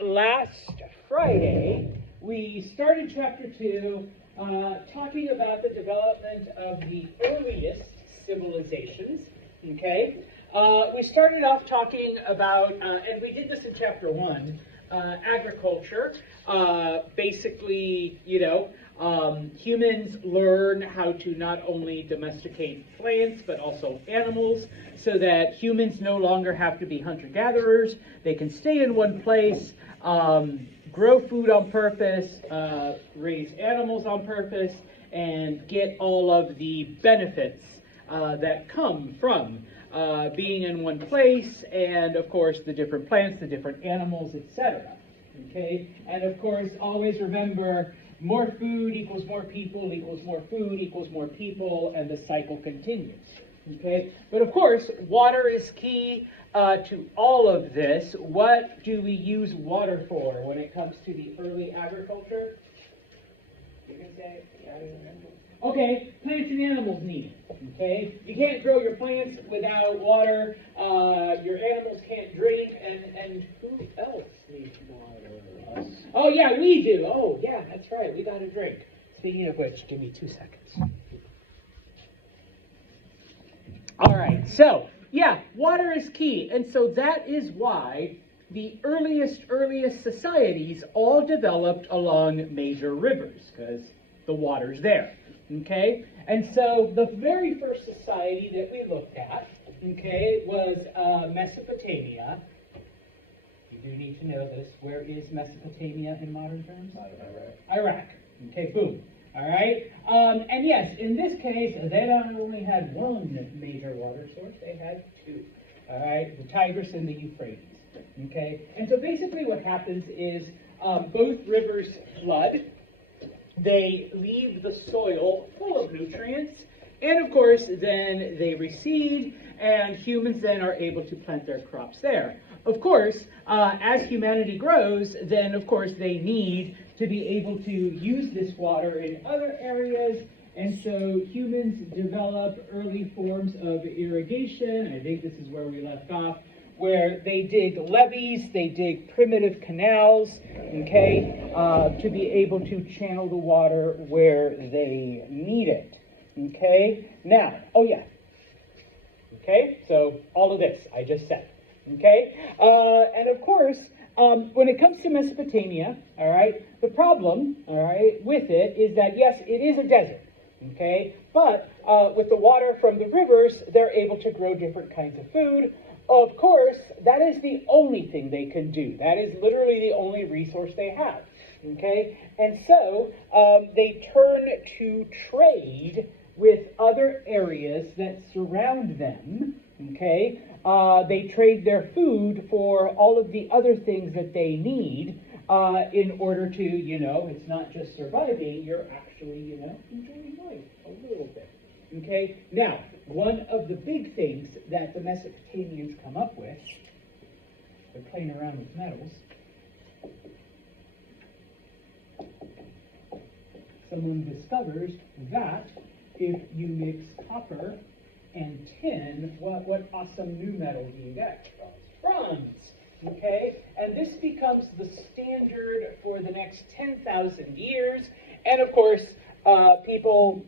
Last Friday, we started chapter 2 talking about the development of the earliest civilizations. Okay? We started off talking about, and we did this in chapter 1, agriculture. Basically, humans learn how to not only domesticate plants but also animals, so that humans no longer have to be hunter-gatherers. They can stay in one place, grow food on purpose, raise animals on purpose, and get all of the benefits that come from being in one place, and of course the different plants, the different animals, etc. Okay, and of course always remember, more food equals more people equals more food equals more people, and the cycle continues. Okay, but of course water is key to all of this. What do we use water for when it comes to the early agriculture? You can say, yeah, I remember. Okay, plants and animals need it. Okay, you can't grow your plants without water. Your animals can't drink, and who else needs water? Us. Oh yeah, we do. Oh yeah, that's right. We got to drink. Speaking of which, give me 2 seconds. All right. So yeah, water is key, and so that is why the earliest societies all developed along major rivers, because the water's there. Okay, and so the very first society that we looked at, okay, was Mesopotamia. You do need to know this. Where is Mesopotamia in modern terms? Iraq. Okay, boom. All right, and yes, in this case, they not only had one major water source, they had 2. All right, the Tigris and the Euphrates. Okay, and so basically what happens is both rivers flood. They leave the soil full of nutrients, and of course then they recede, and humans then are able to plant their crops there. Of course, as humanity grows, then of course they need to be able to use this water in other areas, and so humans develop early forms of irrigation. I think this is where we left off, where they dig levees, they dig primitive canals, okay, to be able to channel the water where they need it, okay? Now, oh yeah, okay, so all of this I just said, okay? And of course, when it comes to Mesopotamia, all right, the problem, all right, with it is that, yes, it is a desert, okay? But with the water from the rivers, they're able to grow different kinds of food. Of course, that is the only thing they can do. That is literally the only resource they have, okay? And so they turn to trade with other areas that surround them, okay? They trade their food for all of the other things that they need in order to, it's not just surviving, you're actually, enjoying life a little bit. Okay, now, one of the big things that the Mesopotamians come up with, they're playing around with metals. Someone discovers that if you mix copper and tin, what awesome new metal do you get? Bronze. Okay, and this becomes the standard for the next 10,000 years, and of course, people,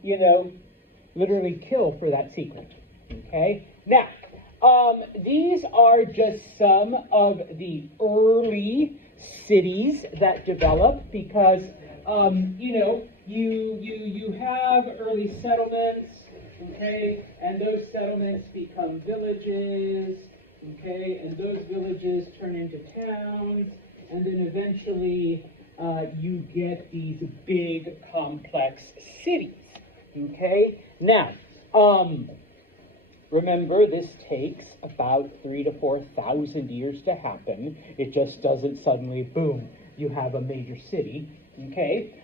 literally kill for that secret, okay? Now, these are just some of the early cities that develop, because, you have early settlements, okay? And those settlements become villages, okay? And those villages turn into towns, and then eventually you get these big, complex cities. Okay, now, remember, this takes about 3,000 to 4,000 years to happen. It just doesn't suddenly, boom, you have a major city, okay?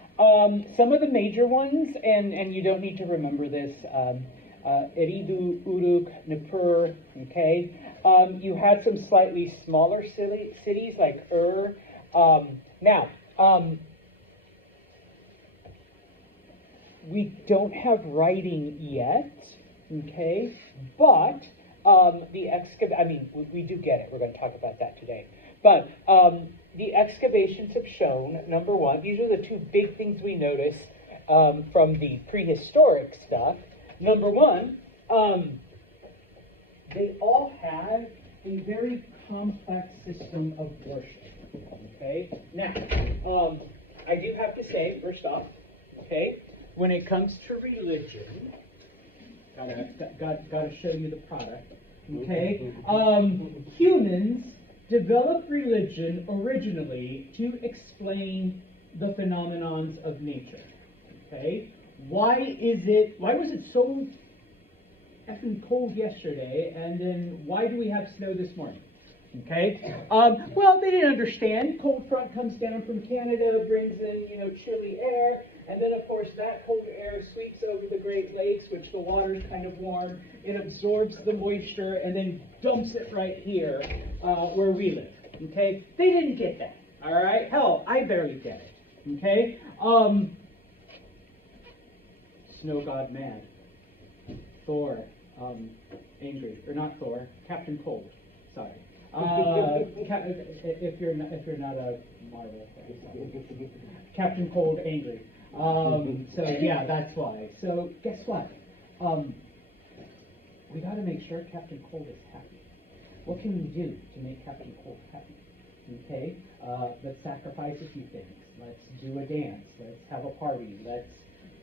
Some of the major ones, and you don't need to remember this, Eridu, Uruk, Nippur, okay? You had some slightly smaller cities like Ur. We don't have writing yet, okay? But we do get it. We're going to talk about that today. But the excavations have shown, number one, these are the two big things we notice from the prehistoric stuff. Number one, they all had a very complex system of worship. Okay? Now, I do have to say, first off, okay, when it comes to religion, gotta show you the product. Okay? Humans developed religion originally to explain the phenomenons of nature. Okay? Why was it so effing cold yesterday, and then why do we have snow this morning? Okay? Well, they didn't understand. Cold front comes down from Canada, brings in, chilly air, and then, of course, that cold air sweeps over the Great Lakes, which the water's kind of warm. It absorbs the moisture and then dumps it right here where we live. Okay? They didn't get that. All right? Hell, I barely get it. Okay? Snow god mad. Thor, angry, or not Thor, Captain Cold. Sorry. If you're not a Marvel fan, Captain Cold angry. So yeah, that's why. So guess what? We got to make sure Captain Cold is happy. What can we do to make Captain Cold happy? Okay, let's sacrifice a few things. Let's do a dance. Let's have a party. Let's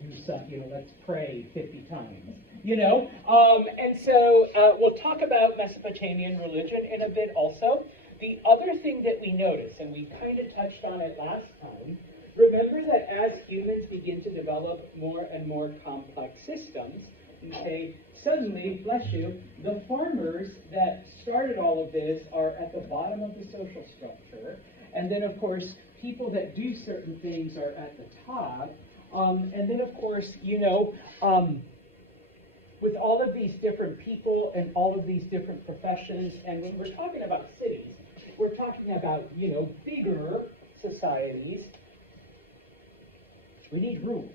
do something. Let's pray 50 times. And so we'll talk about Mesopotamian religion in a bit also. The other thing that we notice, and we kind of touched on it last time, remember that as humans begin to develop more and more complex systems, okay, suddenly, bless you, the farmers that started all of this are at the bottom of the social structure, and then, of course, people that do certain things are at the top, and then, of course, with all of these different people and all of these different professions, and when we're talking about cities, we're talking about, bigger societies, we need rules.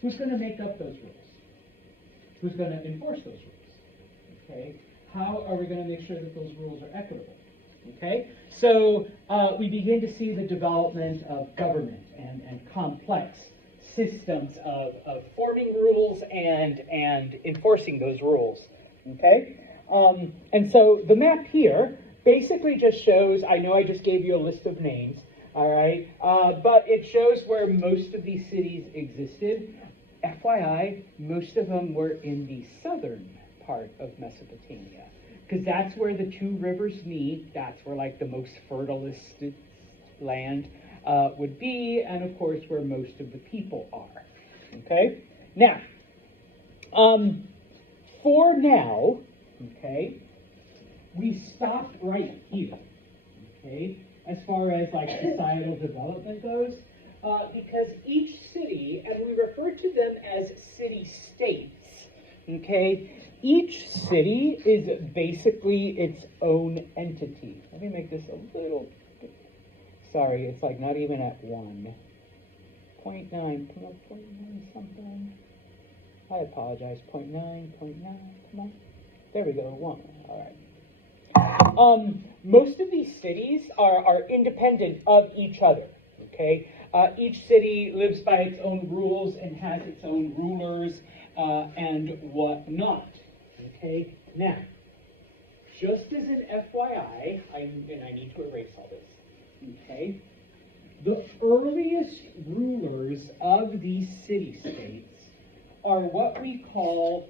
Who's going to make up those rules? Who's going to enforce those rules? Okay? How are we going to make sure that those rules are equitable? Okay? So we begin to see the development of government and complex systems of forming rules and enforcing those rules. Okay? And so the map here basically just shows, I know I just gave you a list of names, all right, but it shows where most of these cities existed. FYI, most of them were in the southern part of Mesopotamia, because that's where the two rivers meet. That's where like the most fertilist land would be, and of course where most of the people are. Okay? Now, for now, okay, we stopped right here, okay, as far as like societal development goes, because each city, and we refer to them as city-states, okay, each city is basically its own entity. Let me make this a little, sorry, it's like not even at 1. 0.9, 0.9 something. I apologize, 0.9, 0.9, come on. There we go, 1, all right. Most of these cities are independent of each other, okay? Each city lives by its own rules and has its own rulers and whatnot, okay? Now, just as an FYI, and I need to erase all this, okay? The earliest rulers of these city-states are what we call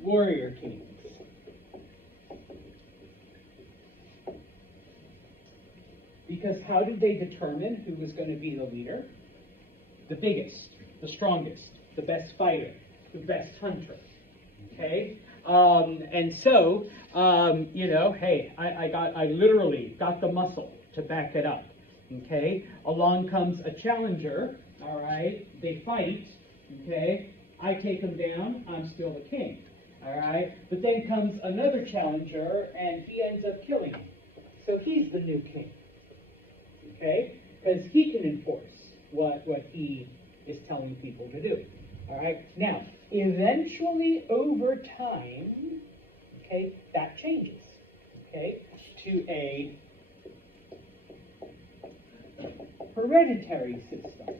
warrior kings. Because how did they determine who was going to be the leader? The biggest, the strongest, the best fighter, the best hunter. Okay? And so, hey, I literally got the muscle to back it up. Okay? Along comes a challenger, all right? They fight, okay? I take him down, I'm still the king, all right? But then comes another challenger, and he ends up killing him. So he's the new king. Okay? Because he can enforce what he is telling people to do. All right? Now, eventually, over time, okay, that changes, okay, to a hereditary system.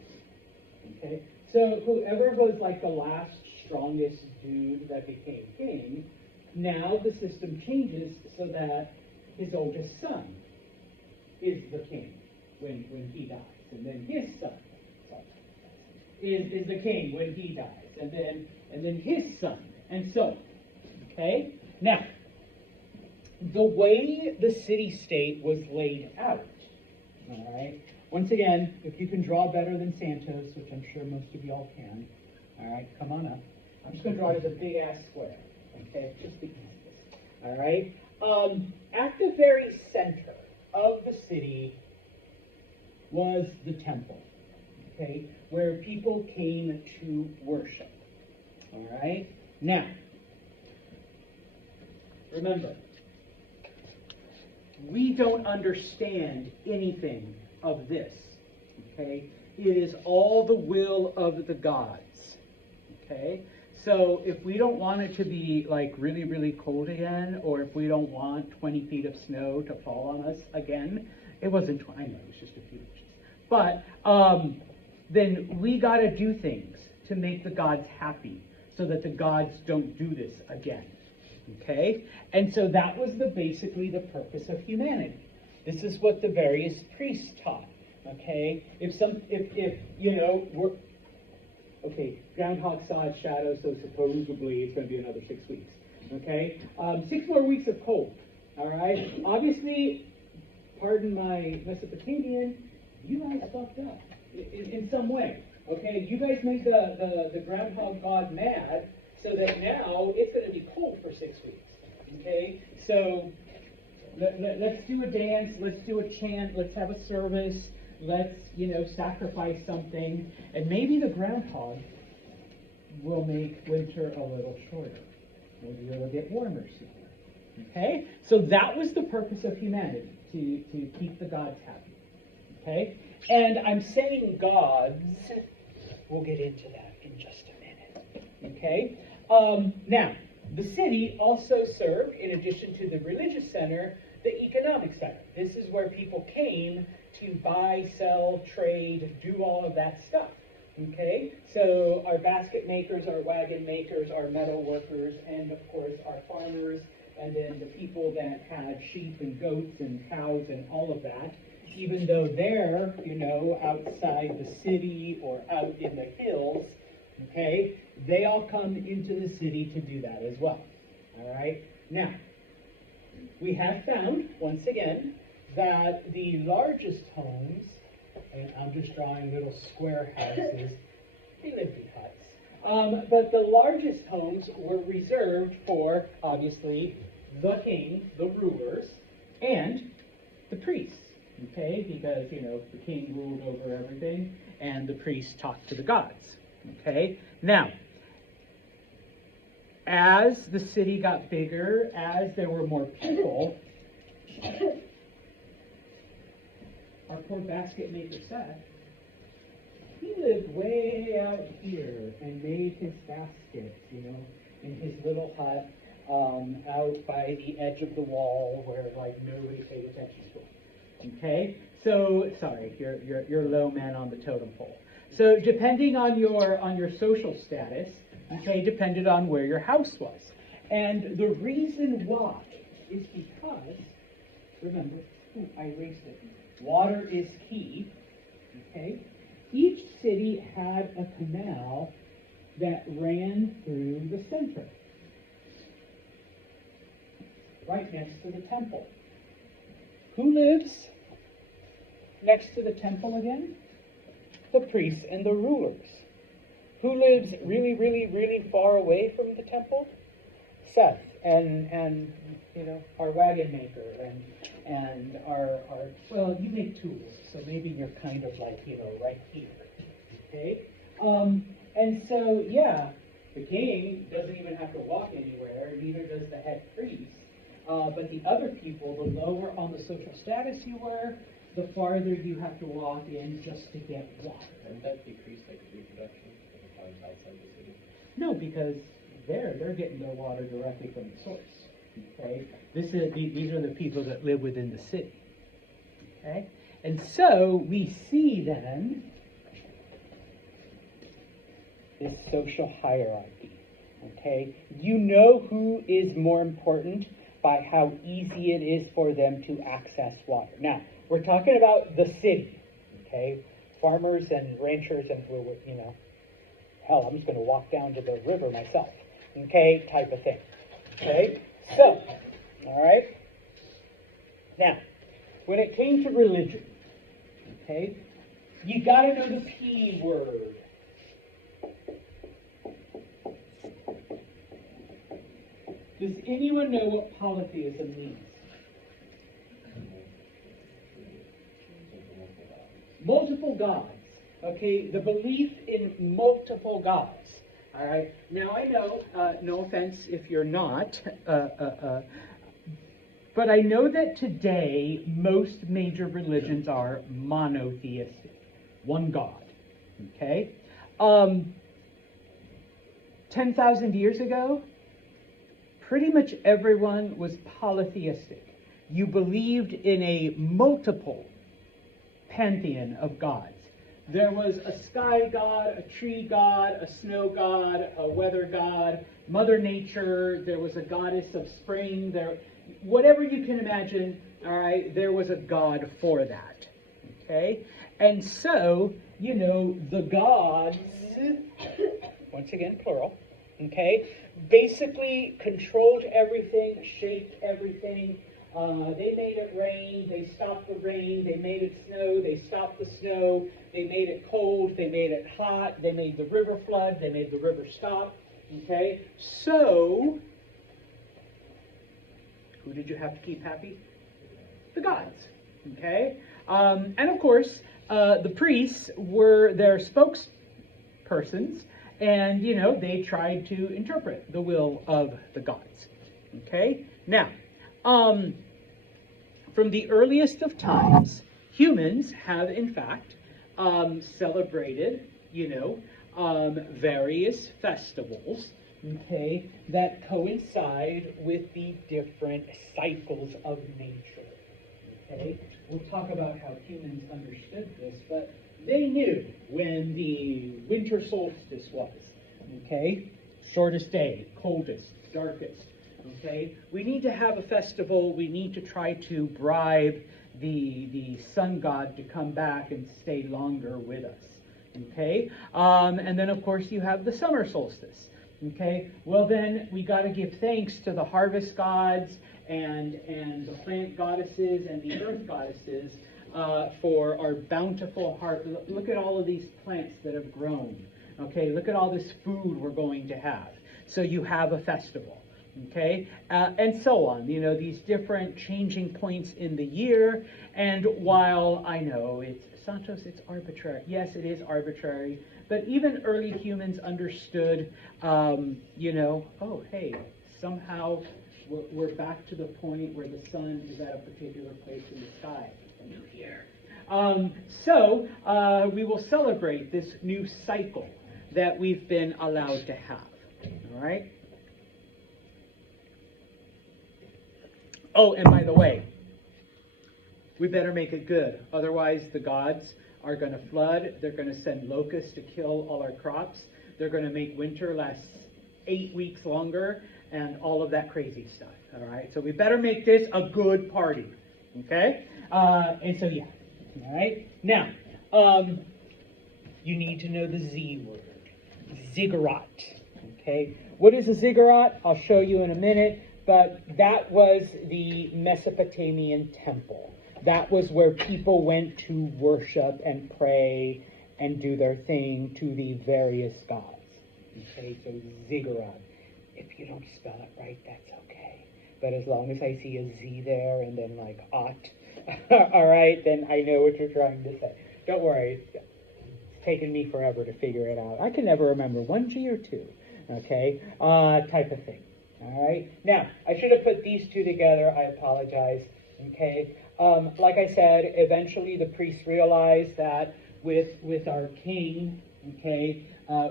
Okay, so whoever was like the last strongest dude that became king, now the system changes so that his oldest son is the king when he dies, and then his son is the king when he dies, and then his son, and so on. Okay? Now, the way the city-state was laid out, all right? Once again, if you can draw better than Santos, which I'm sure most of y'all can, all right, come on up. I'm just going to draw it as a big-ass square, okay? Just because this, all right? At the very center of the city was the temple, okay, where people came to worship, all right? Now, remember, we don't understand anything of this, okay? It is all the will of the gods, okay? So if we don't want it to be like really, really cold again, or if we don't want 20 feet of snow to fall on us again, it wasn't 20, I know, it was just a few inches. But then we got to do things to make the gods happy so that the gods don't do this again. Okay? And so that was basically the purpose of humanity. This is what the various priests taught. Okay? If you know, groundhog saw its shadow, so supposedly it's going to be another 6 weeks. Okay? 6 more weeks of cold. All right? Obviously, pardon my Mesopotamian, you guys fucked up in some way. Okay? You guys made the groundhog god mad, so that now it's going to be cold for 6 weeks. Okay? So let's do a dance, let's do a chant, let's have a service, let's, sacrifice something, and maybe the groundhog will make winter a little shorter. Maybe it'll get warmer sooner. Okay? So that was the purpose of humanity, to keep the gods happy. Okay? And I'm saying gods, we'll get into that in just a minute. Okay? Now, the city also served, in addition to the religious center, the economic center. This is where people came to buy, sell, trade, do all of that stuff. Okay? So our basket makers, our wagon makers, our metal workers, and of course our farmers, and then the people that had sheep and goats and cows and all of that, even though they're, outside the city or out in the hills, okay, they all come into the city to do that as well. All right? Now, we have found, once again, that the largest homes, and I'm just drawing little square houses, they lived in huts, but the largest homes were reserved for, obviously, the king, the rulers, and the priests, okay? Because, the king ruled over everything, and the priests talked to the gods, okay? Now, as the city got bigger, as there were more people, our poor basket maker Seth, he lived way out here and made his baskets, in his little hut out by the edge of the wall where nobody paid attention to him. Okay, so sorry, you're low man on the totem pole. So depending on your social status, okay, depended on where your house was, and the reason why is because, remember, I erased it. Water is key. Okay, each city had a canal that ran through the center, right next to the temple. Who lives next to the temple again? The priests and the rulers. Who lives really, really, really far away from the temple? Seth and our wagon maker and our well, you make tools, so maybe you're kind of right here. Okay? And so the king doesn't even have to walk anywhere, neither does the head priest. But the other people, the lower on the social status you were, the farther you have to walk in just to get water. Doesn't that decrease reproduction if it comes outside the city? No, because they're getting their water directly from the source. Okay, these are the people that live within the city. Okay, And so we see then this social hierarchy. Okay? You know who is more important by how easy it is for them to access water. Now, we're talking about the city. Okay? Farmers and ranchers and, you know, hell, I'm just going to walk down to the river myself. Okay? Type of thing. Okay? So, all right? Now, when it came to religion, okay, you got to know the P word. Does anyone know what polytheism means? Multiple gods. Okay, the belief in multiple gods. All right. Now I know, no offense if you're not, but I know that today most major religions are monotheistic, one God. Okay. 10,000 years ago, pretty much everyone was polytheistic. You believed in a multiple pantheon of gods. There was a sky god, a tree god, a snow god, a weather god, Mother Nature. There was a goddess of spring. There, whatever you can imagine, all right, there was a god for that. Okay? And so, you know, the gods, once again, plural, okay, basically controlled everything, shaped everything. They made it rain, they stopped the rain, they made it snow, they stopped the snow, they made it cold, they made it hot, they made the river flood, they made the river stop. Okay? So, who did you have to keep happy? The gods. Okay? And of course, the priests were their spokespersons, and, you know, they tried to interpret the will of the gods. Okay? Now, from the earliest of times, humans have, in fact, celebrated, you know, various festivals, okay, that coincide with the different cycles of nature. Okay? We'll talk about how humans understood this, but they knew when the winter solstice was. Okay? Shortest day, coldest, darkest. Okay? We need to have a festival. We need to try to bribe the sun god to come back and stay longer with us. Okay? And then, of course, you have the summer solstice. Okay? Well, then we got to give thanks to the harvest gods and the plant goddesses and the earth goddesses for our bountiful harvest. Look at all of these plants that have grown. Okay? Look at all this food we're going to have. So you have a festival. Okay, and so on. You know, these different changing points in the year. And while I know it's Santos, it's arbitrary. Yes, it is arbitrary. But even early humans understood. You know, oh hey, somehow we're back to the point where the sun is at a particular place in the sky. A new year. So we will celebrate this new cycle that we've been allowed to have. All right. Oh, and by the way, we better make it good. Otherwise, the gods are going to flood. They're going to send locusts to kill all our crops. They're going to make winter last 8 weeks longer and all of that crazy stuff. All right? So we better make this a good party. Okay? And so, yeah. All right? Now, you need to know the Z word. Ziggurat. Okay? What is a ziggurat? I'll show you in a minute. But that was the Mesopotamian temple. That was where people went to worship and pray and do their thing to the various gods. Okay, so ziggurat. If you don't spell it right, that's okay. But as long as I see a Z there and then like ot, all right, then I know what you're trying to say. Don't worry, it's taken me forever to figure it out. I can never remember, 1 G or 2, okay, type of thing. All right. Now, I should have put these two together. I apologize. Okay. Like I said, eventually the priests realized that with our king, okay,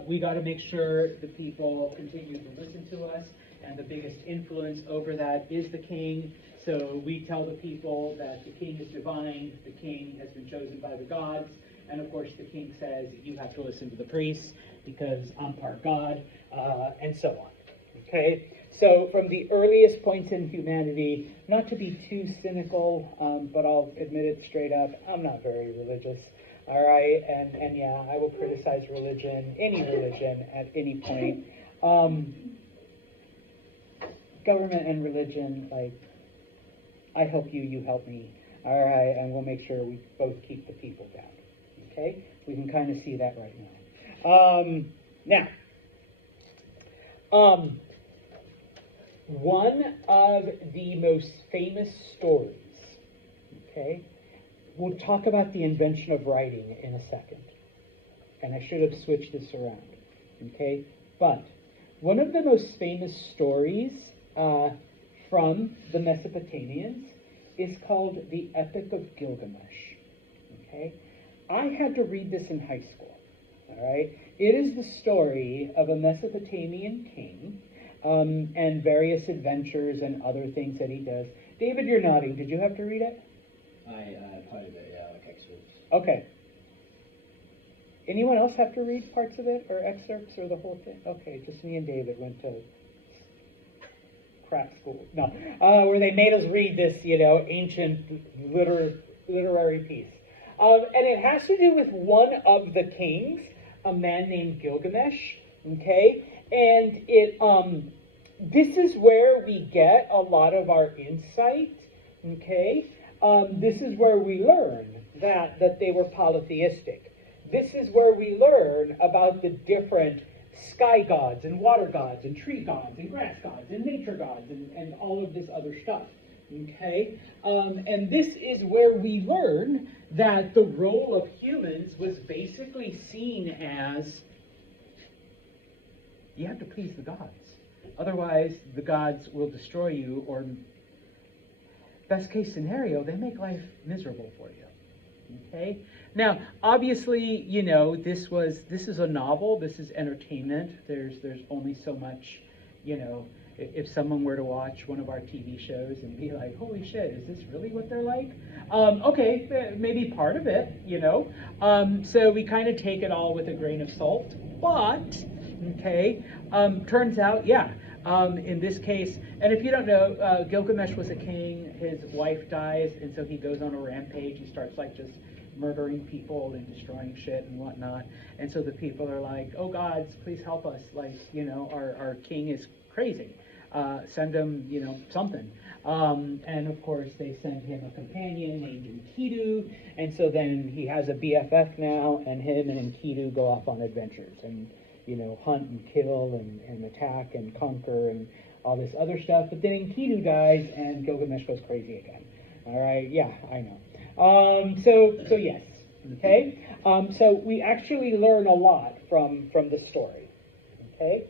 we got to make sure the people continue to listen to us. and the biggest influence over that is the king. So we tell the people that the king is divine, the king has been chosen by the gods, and of course the king says you have to listen to the priests because I'm part God, and so on. Okay, so from the earliest points in humanity, not to be too cynical, but I'll admit it straight up, I'm not very religious. All right, and yeah, I will criticize religion, any religion, at any point. Government and religion, like, I help you, you help me. All right, and we'll make sure we both keep the people down. Okay, we can kind of see that right now. One of the most famous stories, okay, we'll talk about the invention of writing in a second, and I should have switched this around, okay, but one of the most famous stories from the Mesopotamians is called the Epic of Gilgamesh, okay. I had to read this in high school, all right. It is the story of a Mesopotamian king and various adventures and other things that he does. David, you're nodding. Did you have to read it? I part of it, yeah, like excerpts. Okay. Anyone else have to read parts of it, or excerpts, or the whole thing? Okay, just me and David went to crap school. No, where they made us read this, ancient literary piece. And it has to do with one of the kings, a man named Gilgamesh, okay? And this is where we get a lot of our insight, okay? This is where we learn that they were polytheistic. This is where we learn about the different sky gods and water gods and tree gods and grass gods and nature gods and all of this other stuff, okay? And this is where we learn that the role of humans was basically seen as you have to please the gods. Otherwise, the gods will destroy you, or best case scenario, they make life miserable for you. Okay? Now, obviously, this is a novel, this is entertainment. There's only so much, if someone were to watch one of our TV shows and be like, holy shit, is this really what they're like? Okay, maybe part of it, so we kind of take it all with a grain of salt, but okay, turns out, in this case, and if you don't know, Gilgamesh was a king, his wife dies, and so he goes on a rampage and starts just murdering people and destroying shit and whatnot, and so the people are like, oh gods, please help us, our king is crazy, send him, something. And of course they send him a companion named Enkidu, and so then he has a BFF now, and him and Enkidu go off on adventures, and hunt and kill and attack and conquer and all this other stuff. But then Enkidu dies and Gilgamesh goes crazy again. All right, yeah, I know. So yes, okay. So we actually learn a lot from the story. Okay.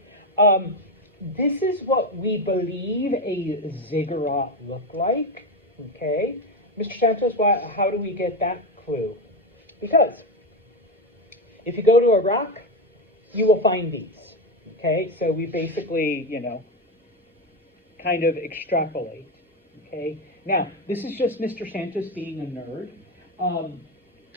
This is what we believe a ziggurat looked like. Okay, Mr. Santos, how do we get that clue? Because if you go to Iraq, you will find these, okay? So we basically, kind of extrapolate, okay? Now, this is just Mr. Santos being a nerd,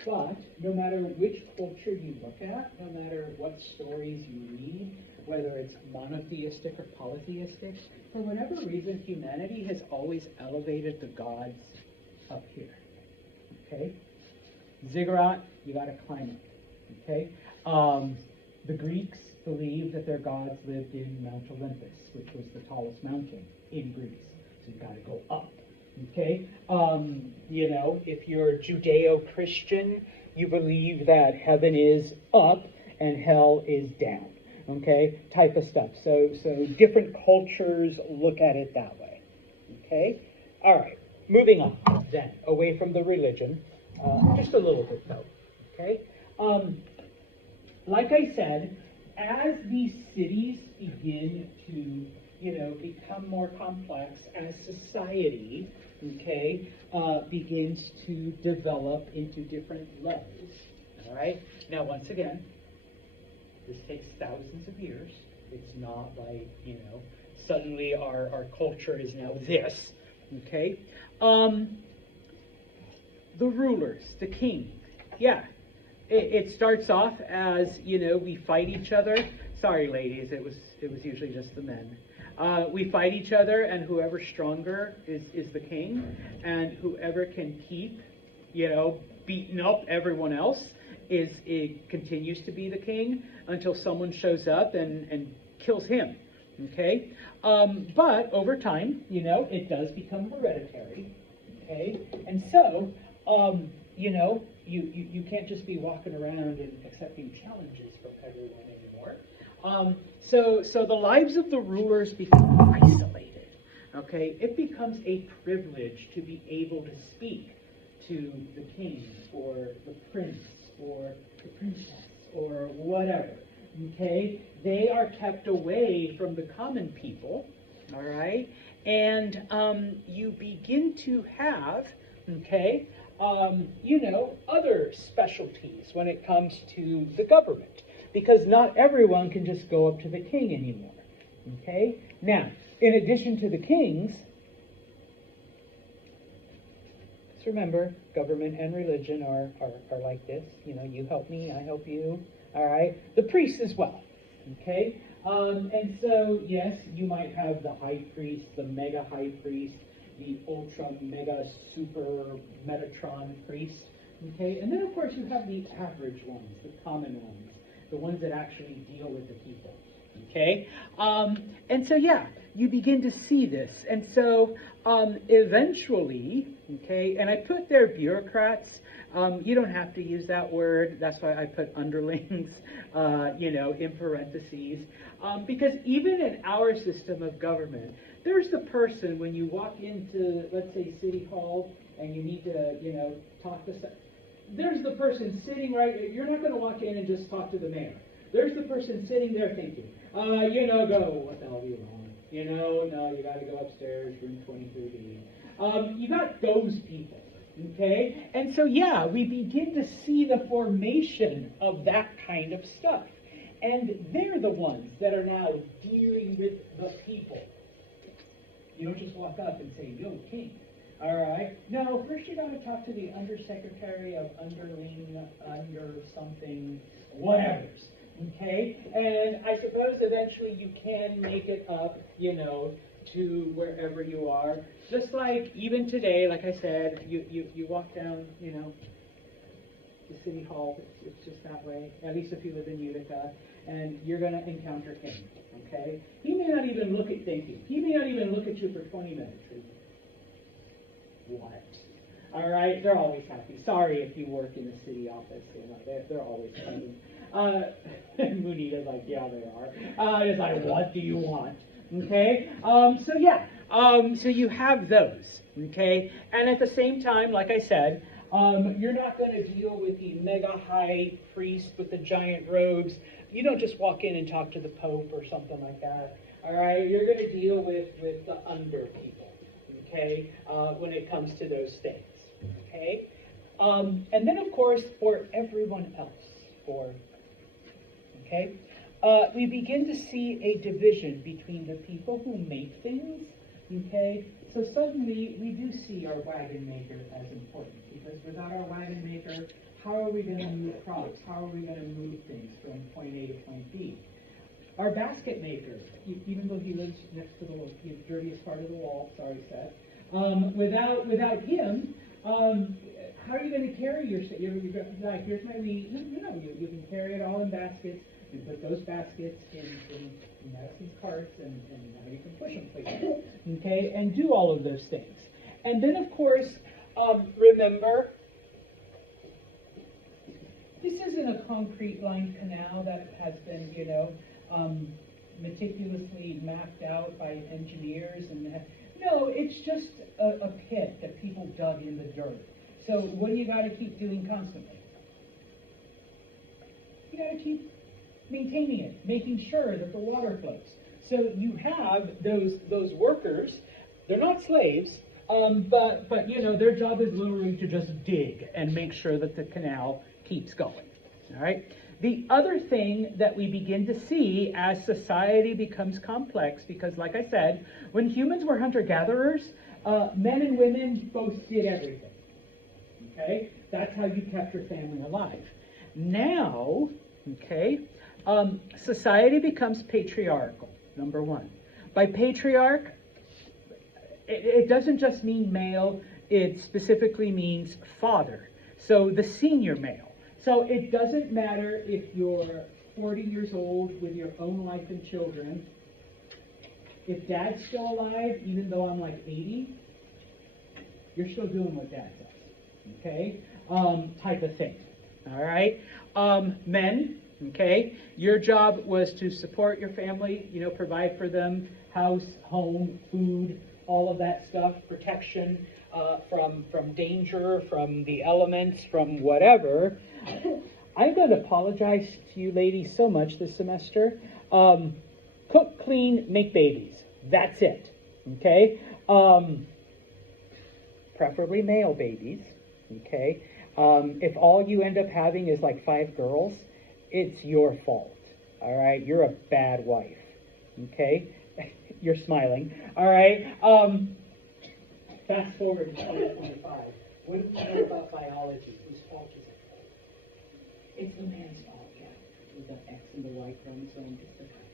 but no matter which culture you look at, no matter what stories you read, whether it's monotheistic or polytheistic, for whatever reason, humanity has always elevated the gods up here, okay? Ziggurat, you gotta climb it, okay? The Greeks believed that their gods lived in Mount Olympus, which was the tallest mountain in Greece. So you've got to go up, okay? If you're Judeo-Christian, you believe that heaven is up and hell is down, okay? Type of stuff. So different cultures look at it that way, okay? All right, moving on then, away from the religion, just a little bit though, okay? Like I said, as these cities begin to, become more complex, as society, okay, begins to develop into different levels, all right? Now, once again, this takes thousands of years. It's not like, suddenly our culture is now this, okay? The rulers, the king, yeah. It starts off as, we fight each other. Sorry, ladies, it was usually just the men. We fight each other, and whoever's stronger is the king, and whoever can keep, beating up everyone else it continues to be the king until someone shows up and kills him. Okay, but over time, it does become hereditary. Okay, and so, you can't just be walking around and accepting challenges from everyone anymore. So the lives of the rulers become isolated. Okay, it becomes a privilege to be able to speak to the king or the prince or the princess or whatever. Okay, they are kept away from the common people. All right, and you begin to have, okay, other specialties when it comes to the government, because not everyone can just go up to the king anymore. Okay, now, in addition to the kings, just remember, government and religion are like this. You help me, I help you. All right, the priests as well. Okay, and so yes, you might have the high priest, the mega high priest, the ultra mega super Metatron priest. Okay, and then of course you have the average ones, the common ones, the ones that actually deal with the people. Okay, and so yeah, you begin to see this, and so eventually, okay, and I put there bureaucrats. You don't have to use that word. That's why I put underlings, in parentheses, because even in our system of government, there's the person when you walk into, let's say, City Hall, and you need to, talk to someone. There's the person sitting right. You're not going to walk in and just talk to the mayor. There's the person sitting there thinking, go, what the hell do you want? No, you got to go upstairs, room 23B. You got those people, okay? And so, yeah, we begin to see the formation of that kind of stuff. And they're the ones that are now dealing with the people. You don't just walk up and say, yo, king. All right. No, first you got to talk to the undersecretary of underling, under something, whatever's. Okay? And I suppose eventually you can make it up, to wherever you are. Just like even today, like I said, you walk down, the City Hall. It's just that way, at least if you live in Utica, and you're going to encounter him. Okay? He may not even look at, thank you. He may not even look at you for 20 minutes. What? All right, they're always happy. Sorry if you work in the city office, they're always happy. Munita's like, yeah, they are. It's like, what do you want? Okay, so you have those, okay? And at the same time, like I said, you're not going to deal with the mega high priest with the giant robes. You don't just walk in and talk to the Pope or something like that, all right? You're going to deal with the under people, okay, when it comes to those things, okay? And then, of course, for everyone else, okay, we begin to see a division between the people who make things, okay? So suddenly, we do see our wagon maker as important, because without our wagon maker, how are we going to move crops? How are we going to move things from point A to point B? Our basket maker, even though he lives next to the dirtiest part of the wall, sorry, Seth, without him, how are you going to carry your stuff? You're like, here's my wheat. No, you can carry it all in baskets. You put those baskets in Madison's carts, and now you can push them places. Okay, and do all of those things. And then, of course, remember, this isn't a concrete lined canal that has been, meticulously mapped out by engineers. No, it's just a pit that people dug in the dirt. So what do you got to keep doing constantly? You got to keep maintaining it, making sure that the water flows. So you have those workers. They're not slaves, but their job is literally to just dig and make sure that the canal keeps going. All right. The other thing that we begin to see as society becomes complex, because like I said, when humans were hunter-gatherers, men and women both did everything. Okay? That's how you kept your family alive. Now, okay, society becomes patriarchal, number one. By patriarch, it doesn't just mean male, it specifically means father. So the senior male. So it doesn't matter if you're 40 years old with your own life and children. If dad's still alive, even though I'm like 80, you're still doing what dad does. Okay? Type of thing. All right? Men, okay, your job was to support your family, provide for them, house, home, food, all of that stuff, protection from danger, from the elements, from whatever. I'm going to apologize to you ladies so much this semester. Cook, clean, make babies. That's it. Okay? Preferably male babies. Okay? If all you end up having is like 5 girls, it's your fault. All right? You're a bad wife. Okay? You're smiling. All right? Fast forward to 2025. What do we know about biology? Whose fault is it? It's the man's fault, yeah. With the X and the Y chromosome, it's the guy.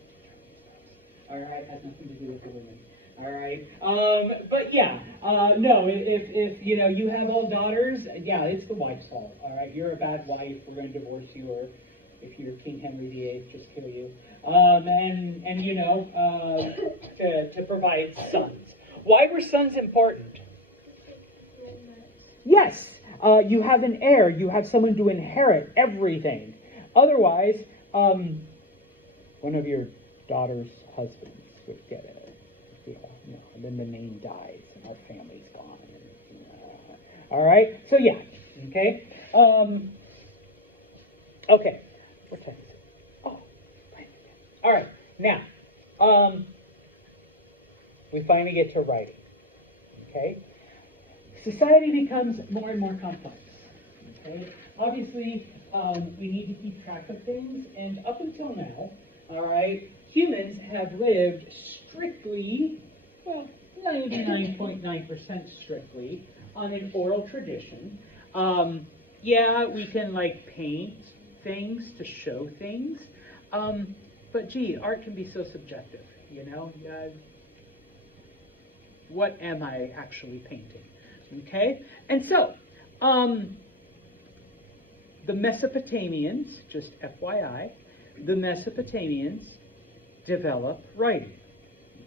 All right? Has nothing to do with the woman. All right. But yeah, no. If you have all daughters, yeah, it's the wife's fault. All right. You're a bad wife. We're going to divorce you, or if you're King Henry VIII, just kill you. To provide sons. Why were sons important? Yes. You have an heir. You have someone to inherit everything. Otherwise, one of your daughter's husbands would get it. And then the name dies and our family's gone. All right, so yeah, okay. Okay, what time is it? Oh, all right, now, we finally get to writing, okay? Society becomes more and more complex, okay? Obviously, we need to keep track of things, and up until now, all right, humans have lived strictly, well, 99.9% strictly, on an oral tradition. Yeah, we can paint things to show things, but gee, art can be so subjective, what am I actually painting? Okay, and so, the Mesopotamians, just FYI, the Mesopotamians develop writing.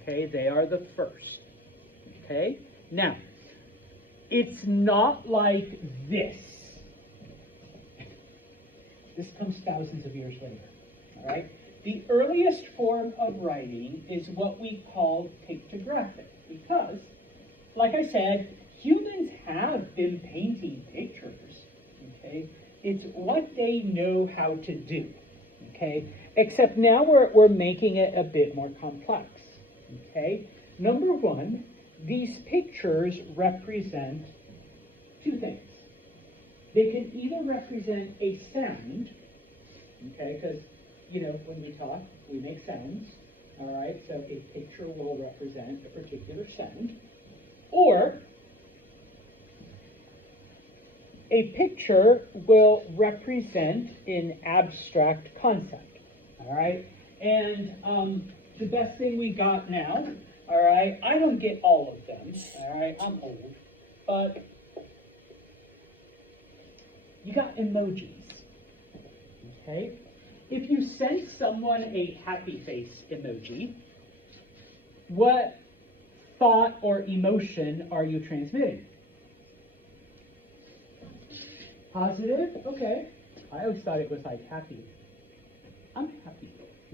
Okay, they are the first. Okay, now, it's not like this. This comes thousands of years later. All right, the earliest form of writing is what we call pictographic, because, like I said, humans have been painting pictures. Okay, it's what they know how to do. Okay, except now we're making it a bit more complex. Okay, number one, these pictures represent two things. They can either represent a sound, okay, because, when we talk, we make sounds, all right, so a picture will represent a particular sound, or a picture will represent an abstract concept, all right, and the best thing we got now, all right, I don't get all of them, all right, I'm old, but you got emojis, okay? If you send someone a happy face emoji, what thought or emotion are you transmitting? Positive? Okay. I always thought it was happy. I'm happy.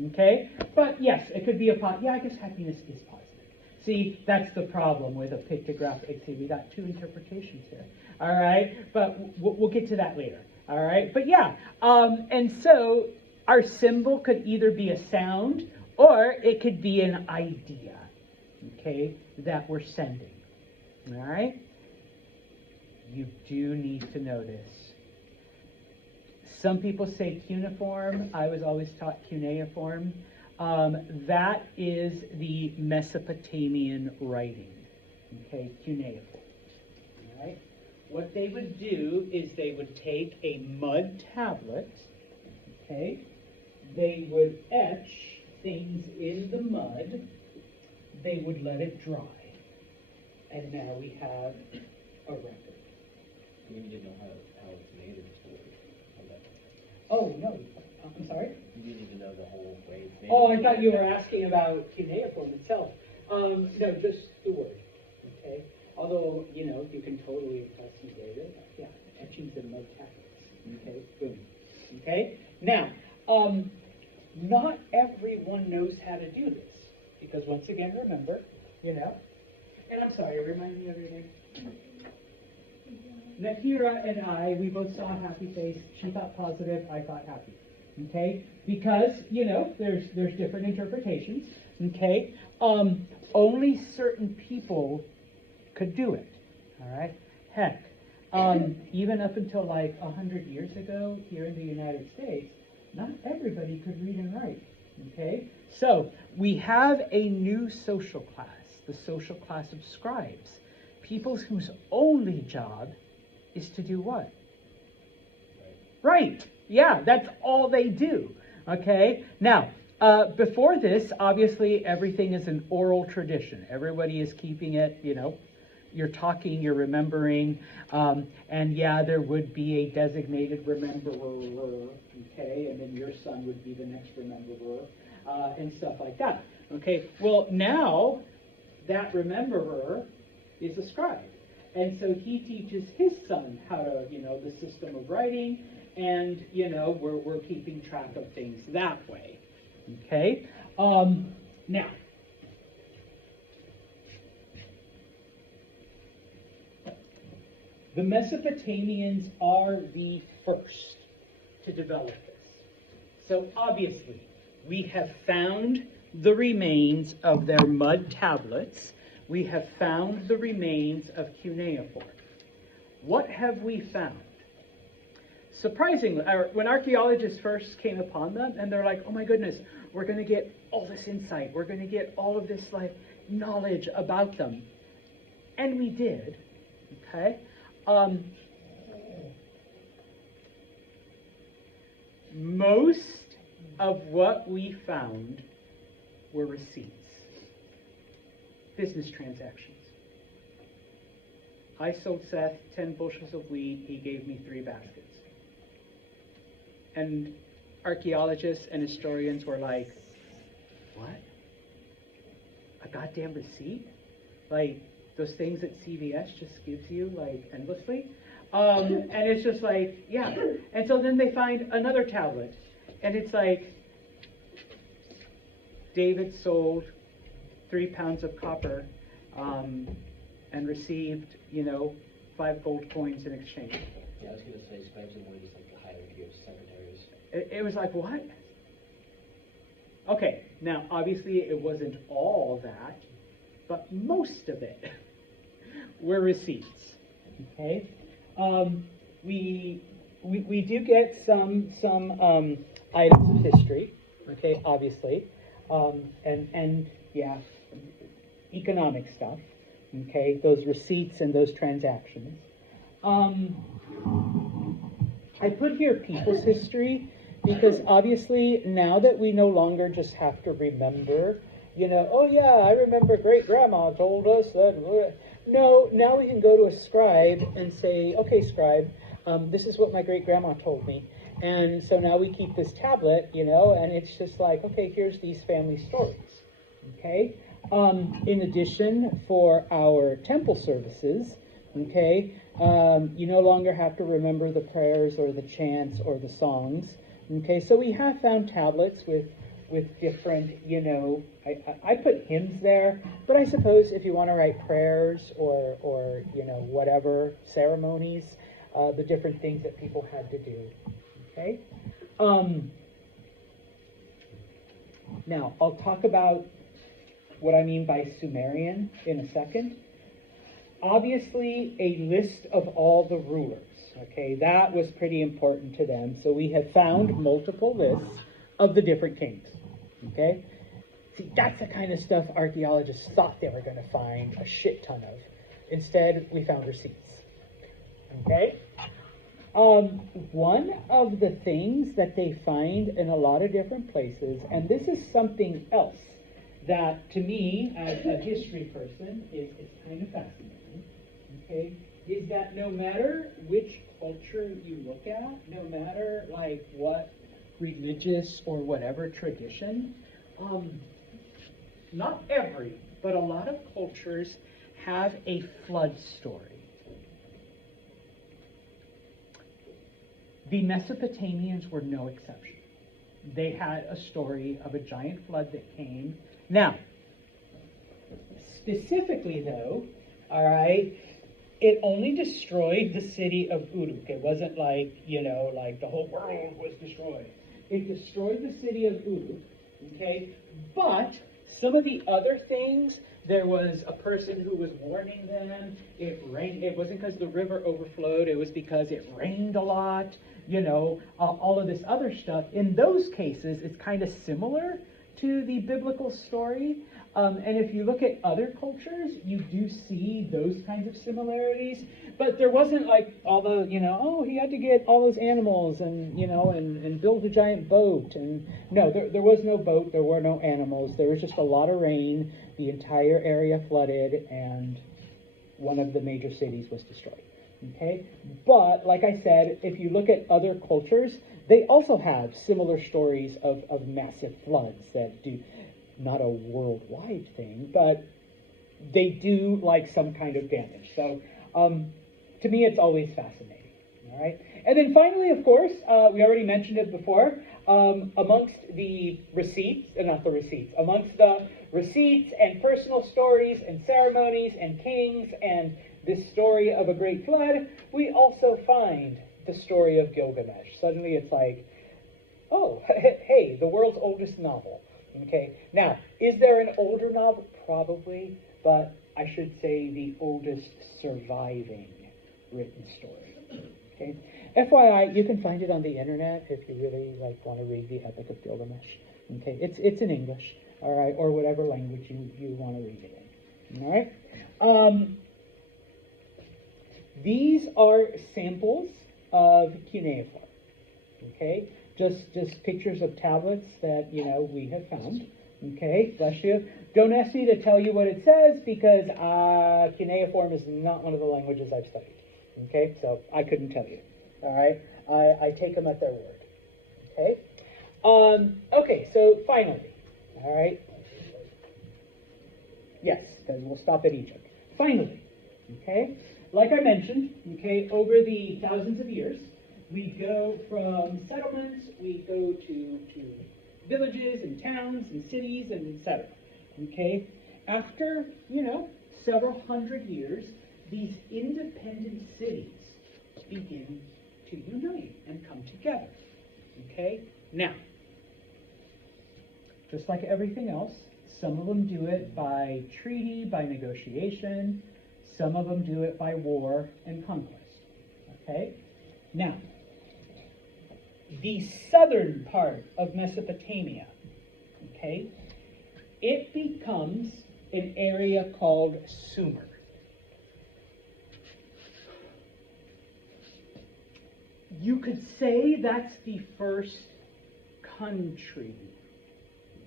Okay? But yes, it could be yeah, I guess happiness is positive. See, that's the problem with a pictographic. See, we got two interpretations here. All right? But we'll get to that later. All right? But yeah, and so our symbol could either be a sound or it could be an idea, okay, that we're sending. All right? You do need to notice Some people say cuneiform. I was always taught cuneiform. That is the Mesopotamian writing, okay, cuneiform. All right. What they would do is they would take a mud tablet, okay, they would etch things in the mud, they would let it dry, and now we have a record. You need to know how it's made or just the way on that. Oh, no, I'm sorry? You need to know the whole way it's made. Oh, I thought you were asking about cuneiform itself. No, just the word, okay? Although, you know, you can totally see later. Yeah, etchings and mud tablets. Okay, boom. Okay? Now, not everyone knows how to do this. Because once again, remember, you know, and I'm sorry, remind me of your name. Nahira and I, we both saw a happy face. She thought positive, I thought happy. Okay? Because, you know, there's different interpretations. Okay? Only certain people could do it. All right? Heck, even up until like 100 years ago here in the United States, not everybody could read and write. Okay? So we have a new social class, the social class of scribes. People whose only job is to do what? Right. Yeah, that's all they do. Okay? Now, before this, obviously, everything is an oral tradition. Everybody is keeping it, you know, you're talking, you're remembering, and yeah, there would be a designated rememberer, okay, and then your son would be the next rememberer, and stuff like that. Okay, well, now that rememberer is a scribe. And so he teaches his son how to, you know, the system of writing, and, you know, we're keeping track of things that way. Okay? Now, the Mesopotamians are the first to develop this. So obviously, we have found the remains of their mud tablets. We have found the remains of cuneiform. What have we found? Surprisingly, when archaeologists first came upon them, and they're like, oh my goodness, we're going to get all this insight. We're going to get all of this like knowledge about them. And we did, okay? Most of what we found were receipts. Business transactions. I sold Seth 10 bushels of wheat. He gave me 3 baskets. And archaeologists and historians were like, what? A goddamn receipt? Like those things that CVS just gives you like endlessly? And it's just like, yeah. And so then they find another tablet. And it's like, David sold 3 pounds of copper and received, you know, 5 gold coins in exchange. Yeah, I was going to say, scribes and one just like the hierarchy of secretaries. It was like, what? Okay, now obviously it wasn't all that, but most of it were receipts. Okay, we do get some items of history. Okay, obviously, and yeah, economic stuff. Okay, those receipts and those transactions. I put here people's history because obviously now that we no longer just have to remember, you know, oh yeah, I remember great grandma told us that. No, now we can go to a scribe and say, okay, scribe, this is what my great grandma told me. And so now we keep this tablet, you know, and it's just like, okay, here's these family stories. Okay. In addition, for our temple services, okay, you no longer have to remember the prayers or the chants or the songs. Okay, so we have found tablets with different, you know, I put hymns there, but I suppose if you want to write prayers or you know, whatever, ceremonies, the different things that people had to do. Okay? Now, I'll talk about what I mean by Sumerian in a second. Obviously, a list of all the rulers, Okay, that was pretty important to them. So we have found multiple lists of the different kings. Okay? See, that's the kind of stuff archaeologists thought they were going to find a shit ton of. Instead, we found receipts. Okay? One of the things that they find in a lot of different places, and this is something else that to me, as a history person, is kind of fascinating, okay, is that no matter which culture you look at, no matter like what religious or whatever tradition, not every, but a lot of cultures have a flood story. The Mesopotamians were no exception. They had a story of a giant flood that came. Now, specifically though, all right, it only destroyed the city of Uruk. It wasn't like, like the whole world was destroyed. It destroyed the city of Uruk, okay? But some of the other things, there was a person who was warning them. It rained. It wasn't because the river overflowed. It was because it rained a lot. All of this other stuff. In those cases, it's kind of similar to the biblical story. And if you look at other cultures, you do see those kinds of similarities. But there wasn't like all the, he had to get all those animals and, and build a giant boat. And no, there was no boat. There were no animals. There was just a lot of rain. The entire area flooded, and one of the major cities was destroyed. Okay? But, like I said, if you look at other cultures, they also have similar stories of massive floods that do, not a worldwide thing, but they do like some kind of damage. So, to me, it's always fascinating. All right? And then finally, of course, we already mentioned it before, amongst the receipts, amongst the receipts and personal stories and ceremonies and kings and this story of a great flood, we also find the story of Gilgamesh. Suddenly it's like, oh, hey, the world's oldest novel. Okay, now, is there an older novel? Probably, but I should say the oldest surviving written story. Okay, FYI, you can find it on the internet if you really want to read the Epic of Gilgamesh. Okay, it's in English, all right, or whatever language you want to read it in. All right. These are samples of cuneiform. Okay, just pictures of tablets that we have found. Okay, bless you. Don't ask me to tell you what it says because cuneiform is not one of the languages I've studied. Okay, so I couldn't tell you. All right, I take them at their word. Okay. Okay, so finally, all right. Yes, because we'll stop at Egypt. Finally, okay. Like I mentioned, okay, over the thousands of years, we go from settlements, we go to villages and towns and cities and etc. Okay, after several hundred years, these independent cities begin to unite and come together. Okay, now, just like everything else, some of them do it by treaty, by negotiation. Some of them do it by war and conquest. Okay? Now, the southern part of Mesopotamia, okay, it becomes an area called Sumer. You could say that's the first country.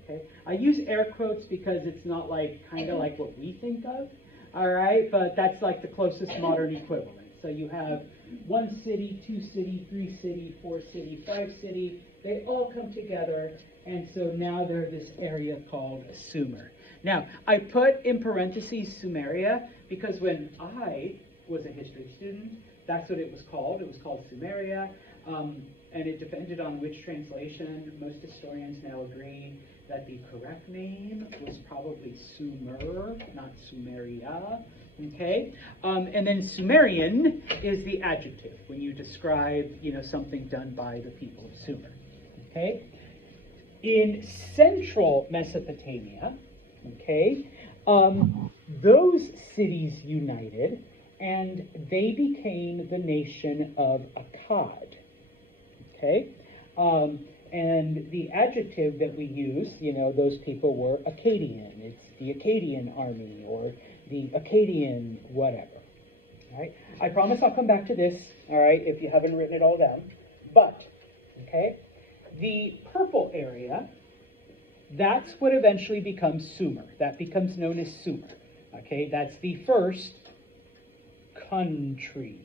Okay? I use air quotes because it's not kind of like what we think of. All right, but that's like the closest modern equivalent. So you have 1 city, 2 city, 3 city, 4 city, 5 city. They all come together, and so now they're this area called Sumer. Now, I put in parentheses Sumeria because when I was a history student, that's what it was called. It was called Sumeria, and it depended on which translation. Most historians now agree that the correct name was probably Sumer, not Sumeria, okay? And then Sumerian is the adjective when you describe, something done by the people of Sumer, okay? In central Mesopotamia, okay, those cities united, and they became the nation of Akkad. Okay? And the adjective that we use, those people were Akkadian. It's the Akkadian army or the Akkadian whatever. All right? I promise I'll come back to this, all right, if you haven't written it all down. But, okay, the purple area, that's what eventually becomes Sumer. That becomes known as Sumer. Okay, that's the first country.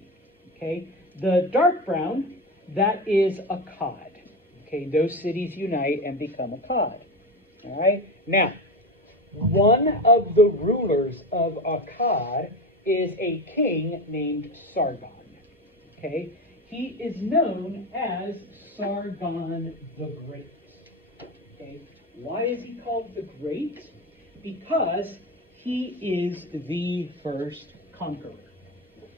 Okay, the dark brown, that is Akkad. Okay, those cities unite and become Akkad. All right, now, one of the rulers of Akkad is a king named Sargon. Okay, he is known as Sargon the Great. Okay, why is he called the Great? Because he is the first conqueror.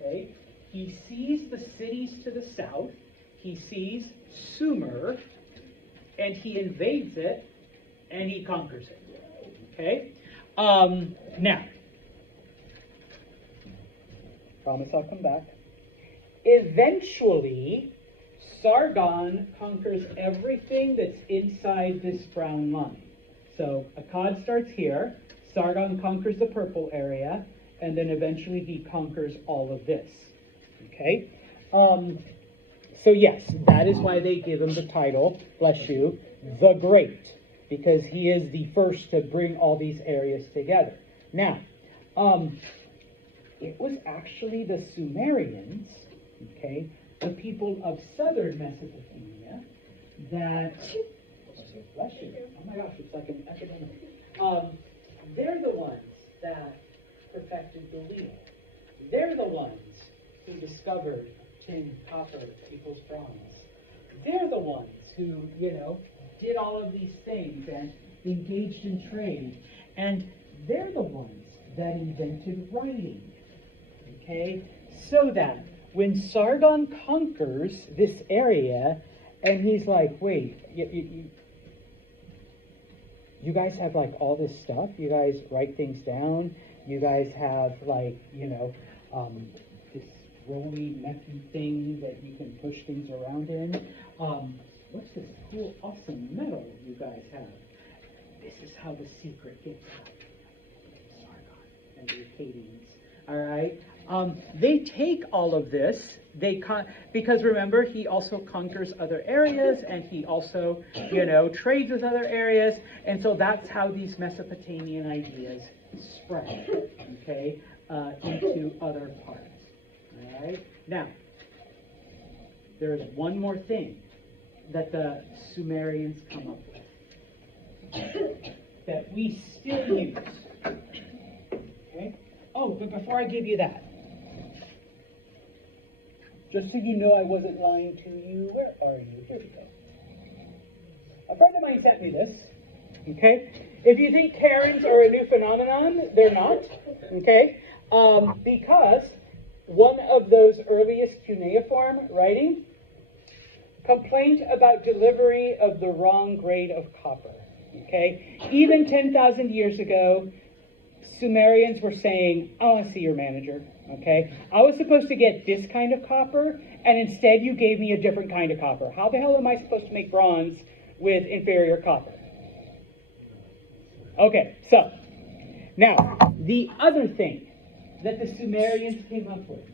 Okay, he sees the cities to the south. He sees Sumer, and he invades it, and he conquers it. Okay, now, promise I'll come back. Eventually, Sargon conquers everything that's inside this brown line. So Akkad starts here, Sargon conquers the purple area, and then eventually he conquers all of this. Okay? So yes, that is why they give him the title, bless you, the Great, because he is the first to bring all these areas together. Now, it was actually the Sumerians, okay, the people of southern Mesopotamia, that, bless you, oh my gosh, it's like an epidemic. They're the ones that perfected the wheel. They're the ones who discovered tin, copper equals bronze. They're the ones who, did all of these things and engaged in trade. And they're the ones that invented writing. Okay? So that when Sargon conquers this area, and he's like, wait, you guys have like all this stuff? You guys write things down? You guys have like, this rolly, messy thing that you can push things around in? What's this cool, awesome metal you guys have? This is how the secret gets out. Sargon and the Akkadians. All right? They take all of this, because remember, he also conquers other areas, and he also, trades with other areas, and so that's how these Mesopotamian ideas spread, okay, into other parts. All right? Now, there's one more thing that the Sumerians come up with that we still use. Okay? Oh, but before I give you that, just so you know I wasn't lying to you, where are you? Here we go. A friend of mine sent me this. Okay? If you think Karens are a new phenomenon, they're not. Okay? Because one of those earliest cuneiform writing complained about delivery of the wrong grade of copper. Okay? Even 10,000 years ago, Sumerians were saying, I want to see your manager. Okay? I was supposed to get this kind of copper, and instead you gave me a different kind of copper. How the hell am I supposed to make bronze with inferior copper? Okay, so, now, the other thing that the Sumerians came up with.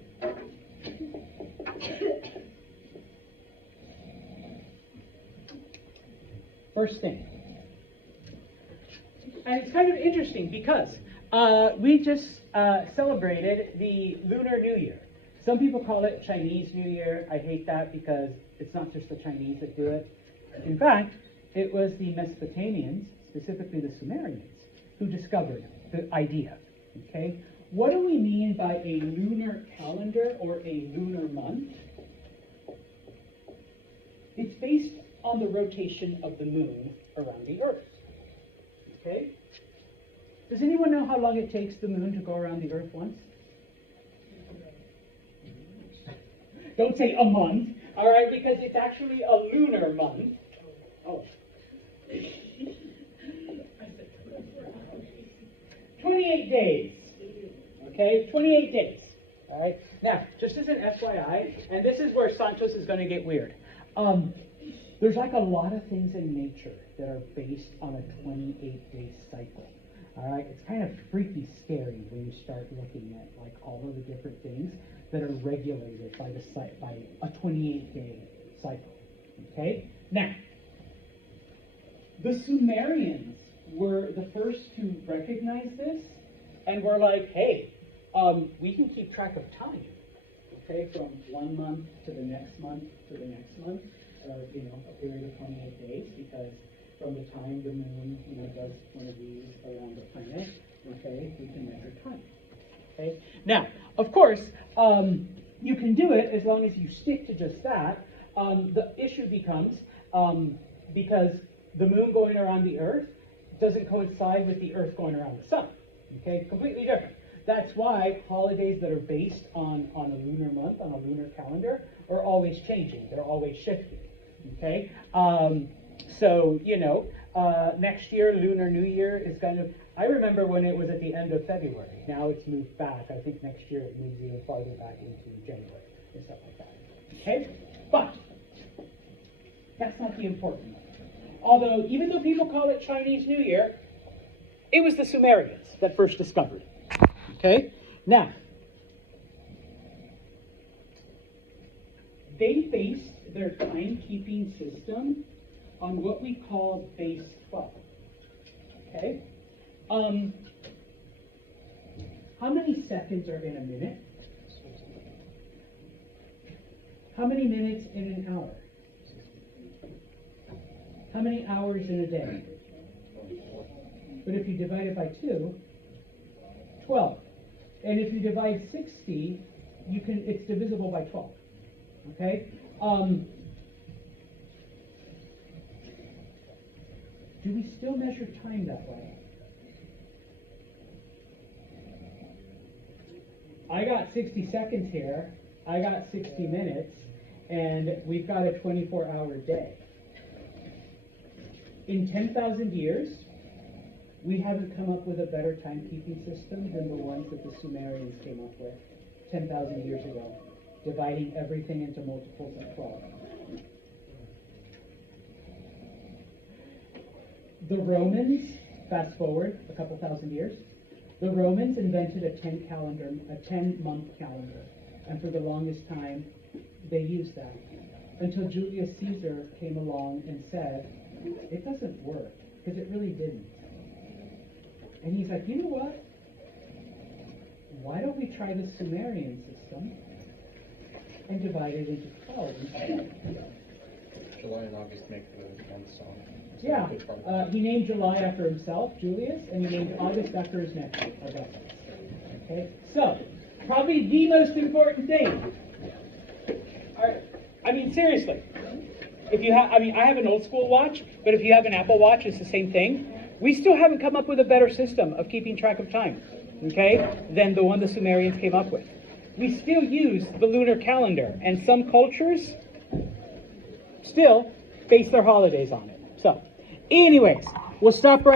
First thing. And it's kind of interesting because we just celebrated the Lunar New Year. Some people call it Chinese New Year. I hate that because it's not just the Chinese that do it. In fact, it was the Mesopotamians, specifically the Sumerians, who discovered the idea. Okay? What do we mean by a lunar calendar or a lunar month? It's based on the rotation of the moon around the Earth. Okay? Does anyone know how long it takes the moon to go around the Earth once? Don't say a month, all right, because it's actually a lunar month. Oh. 28 days. Okay, 28 days. All right. Now, just as an FYI, and this is where Santos is going to get weird. There's like a lot of things in nature that are based on a 28-day cycle. All right. It's kind of freaky scary when you start looking at like all of the different things that are regulated by a 28-day cycle. Okay. Now, the Sumerians were the first to recognize this, and were like, hey, we can keep track of time, okay, from 1 month to the next month to the next month, a period of 28 days, because from the time the moon, does one of these around the planet, okay, we can measure time, okay? Now, of course, you can do it as long as you stick to just that. The issue becomes, because the moon going around the Earth doesn't coincide with the Earth going around the sun, okay, completely different. That's why holidays that are based on a lunar month, on a lunar calendar, are always changing. They're always shifting, okay? So, next year, Lunar New Year is I remember when it was at the end of February. Now it's moved back. I think next year it moves even farther back into January and stuff like that, okay? But that's not the important one. Although, even though people call it Chinese New Year, it was the Sumerians that first discovered it. Okay, now, they based their timekeeping system on what we call base 12. Okay, how many seconds are in a minute? How many minutes in an hour? How many hours in a day? But if you divide it by 2, 12. And if you divide 60, it's divisible by 12. Okay? Do we still measure time that way? I got 60 seconds here, I got 60 minutes, and we've got a 24-hour day. In 10,000 years, we haven't come up with a better timekeeping system than the ones that the Sumerians came up with 10,000 years ago, dividing everything into multiples of 12. The Romans, fast forward a couple thousand years, the Romans invented a 10-month calendar, and for the longest time, they used that, until Julius Caesar came along and said, it doesn't work, because it really didn't. And he's like, you know what? Why don't we try the Sumerian system and divide it into 12 instead? July and August make the one song. So Yeah, he named July after himself, Julius, and he named August after his nephew, Augustus. Okay, so probably the most important thing. I mean, seriously, if you have, I have an old school watch, but if you have an Apple Watch, it's the same thing. We still haven't come up with a better system of keeping track of time, okay, than the one the Sumerians came up with. We still use the lunar calendar, and some cultures still base their holidays on it. So, anyways, we'll stop right